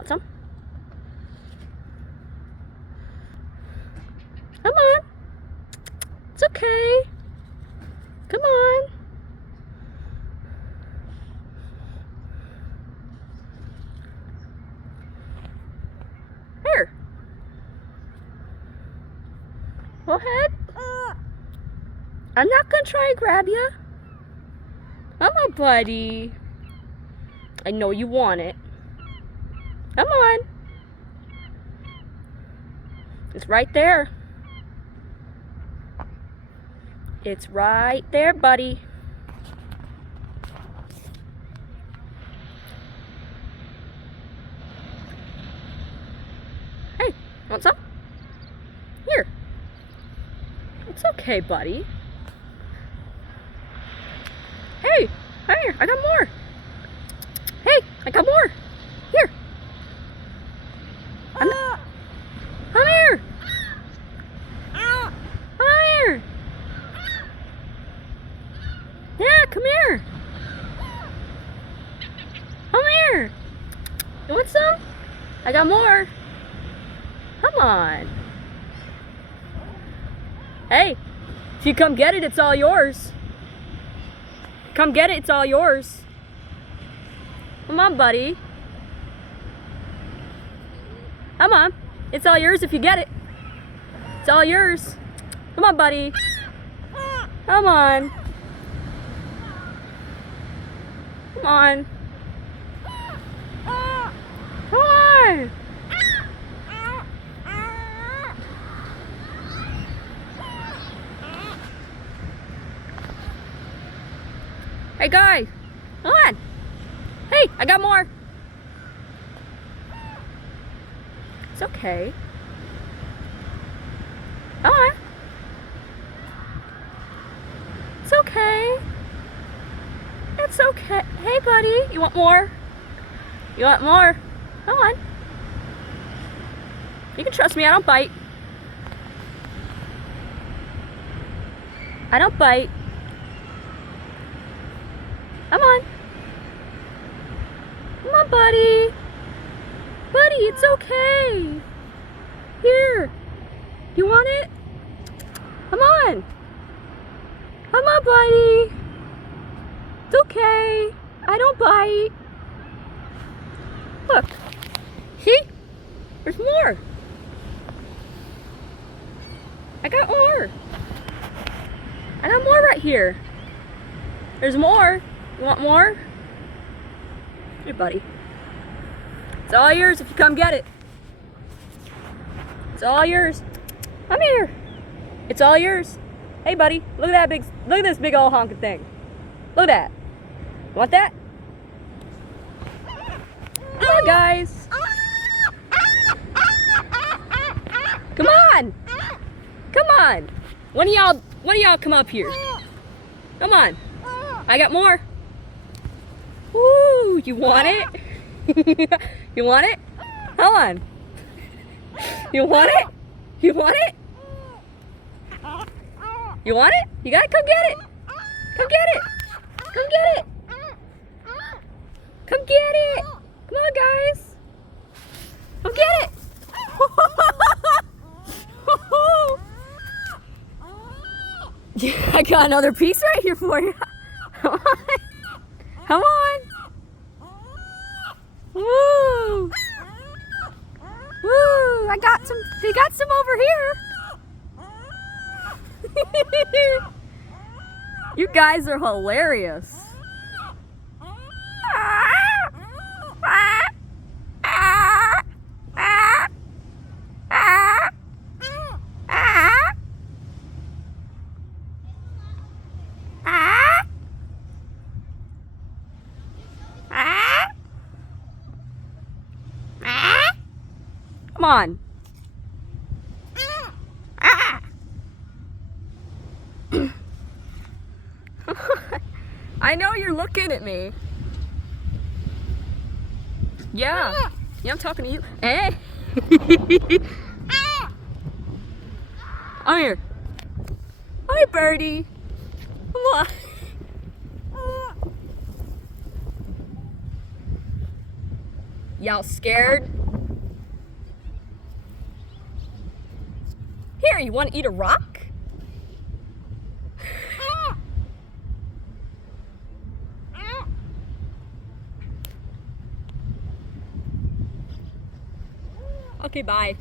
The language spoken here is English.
Want some? Come on. It's okay. Come on. Here. Go ahead. I'm not gonna try and grab you. Come on, buddy. I know you want it. Come on. It's right there. It's right there, buddy. Hey, want some? Here. It's okay, buddy. Hey, here, I got more. Hey, I got more. Here. Come here. Come here. Yeah, come here. Come here. You want some? I got more. Come on. Hey, if you come get it, it's all yours. Come get it, it's all yours. Come on, buddy. Come on. It's all yours if you get it. It's all yours. Come on, buddy. Come on. Come on. Come on. Hey, guy. Come on. Hey, I got more. It's okay. Come on. It's okay. It's okay. Hey, buddy. You want more? You want more? Come on. You can trust me. I don't bite. I don't bite. Come on. Come on, buddy. Buddy, it's okay. Here. You want it? Come on. Come on, buddy. It's okay. I don't bite. Look. See? There's more. I got more. I got more right here. There's more. You want more? Here, buddy. It's all yours if you come get it. It's all yours. Come here. It's all yours. Hey, buddy. Look at that look at this big old honking thing. Look at that. You want that? Come on, guys. Come on. Come on. One of y'all come up here. Come on. I got more. Woo, you want it? You want it? Hold on. You want it? You want it? You want it? You gotta come get it. Come get it. Come get it. Come get it. Come on, guys. Come get it. Yeah, I got another piece right here for you. Come on. Come on. Woo. Woo. We got some over here. You guys are hilarious. Come on. I know you're looking at me. Yeah. Yeah, I'm talking to you. Hey. Come here. Hi, birdie. Come on. Y'all scared? Here, you want to eat a rock? Okay, bye.